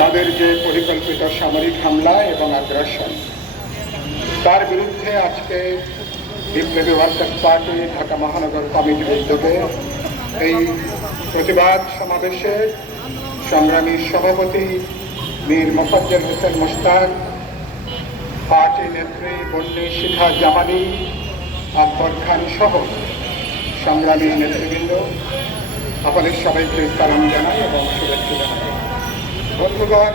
তাদের যে পরিকল্পিত সামরিক হামলা এবং আগ্রাসন, তার বিরুদ্ধে আজকে বিপ্লবী ওয়ার্কার্স পার্টি, ঢাকা মহানগর কমিটির উদ্যোগে এই প্রতিবাদ সমাবেশে সংগ্রামী সভাপতি মীর মোফাজ্জল হোসেন মুস্তাক পার্টি নেত্রী বন্যী শিখা জামানি, আকবর খান সহ সংগ্রামী নেতৃবৃন্দ, আপনাদের সবাইকে সালাম জানাই এবং শুভেচ্ছা জানাই। বন্ধুগণ,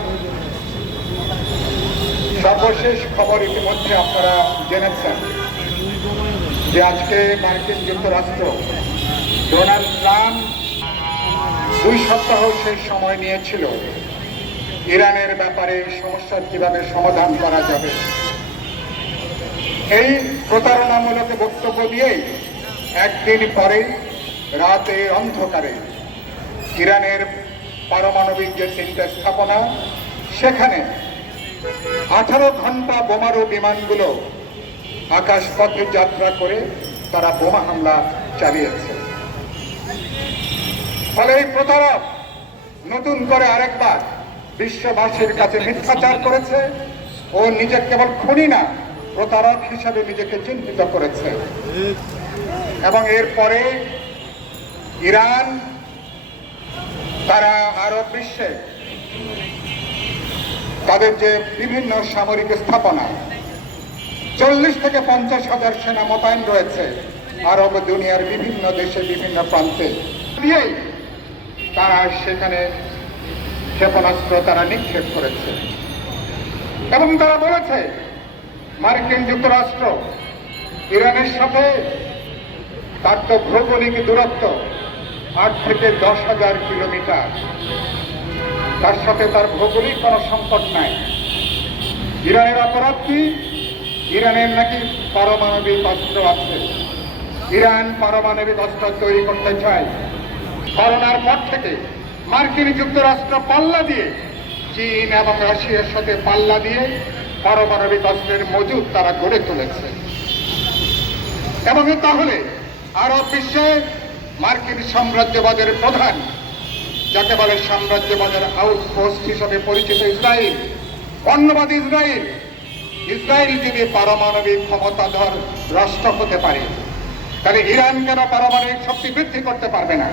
সর্বশেষ খবর ইতিমধ্যে আপনারা জেনেছেন যে আজকে মার্কিন যুক্তরাষ্ট্র ডোনাল্ড ট্রাম্প দুই সপ্তাহ শেষ সময় নিয়েছিল। ইরানের ব্যাপারে সমস্যার কীভাবে সমাধান করা যাবে? এই প্রতারণামূলক বক্তব্য দিয়েই একদিন পরে রাতে অন্ধকারে ইরানের পারমাণবিক যে তিনটে স্থাপনা, সেখানে আঠারো ঘণ্টা বোমারু বিমানগুলো আকাশপথে যাত্রা করে তারা বোমা হামলা চালিয়েছে। ফলে এই প্রতারক নতুন করে আরেকবার বিশ্ববাসীর কাছে মিথ্যাচার করেছে ও নিজে কেবল খুনি না, প্রতারক হিসাবে নিজেকে চিহ্নিত করেছে। এবং এরপরে ইরান তারা আরব বিশ্বে তাদের যে বিভিন্ন সামরিক স্থাপনা, চল্লিশ থেকে পঞ্চাশ হাজার সেনা মোতায়েন রয়েছে আরব দুনিয়ার বিভিন্ন দেশে, বিভিন্ন প্রান্তে। তারা সেখানে ক্ষেপণাস্ত্র তারা নিক্ষেপ করেছে। এবং তারা বলেছে, মার্কিন যুক্তরাষ্ট্র, ইরানের সাথে তার তো ভৌগোলিক দূরত্ব আট থেকে দশ হাজার কিলোমিটার। তার সাথে তার ভৌগোলিক কোনো সংকট নাই। ইরানের অপরাধ কি? ইরানের নাকি পারমাণবিক অস্ত্র আছে। ইরান পারমাণবিক অস্ত্র তৈরি করতে চায়। করোনার পর থেকে মার্কিন যুক্তরাষ্ট্র পাল্লা দিয়ে, চীন এবং রাশিয়ার সাথে পাল্লা দিয়ে পারমাণবিক অস্ত্রের মজুদ তারা গড়ে তুলেছে। এবং তাহলে আরব বিশ্বে মার্কিন সাম্রাজ্যবাদের প্রধান, যাকে বলে সাম্রাজ্যবাদের আউটপোস্ট হিসেবে পরিচিত ইসরায়েল, অন্যবাদ ইসরায়েল। ইসরায়েল যদি পারমাণবিক ক্ষমতাধর রাষ্ট্র হতে পারে, তাহলে ইরান কেন পারমাণবিক শক্তি বৃদ্ধি করতে পারবে না?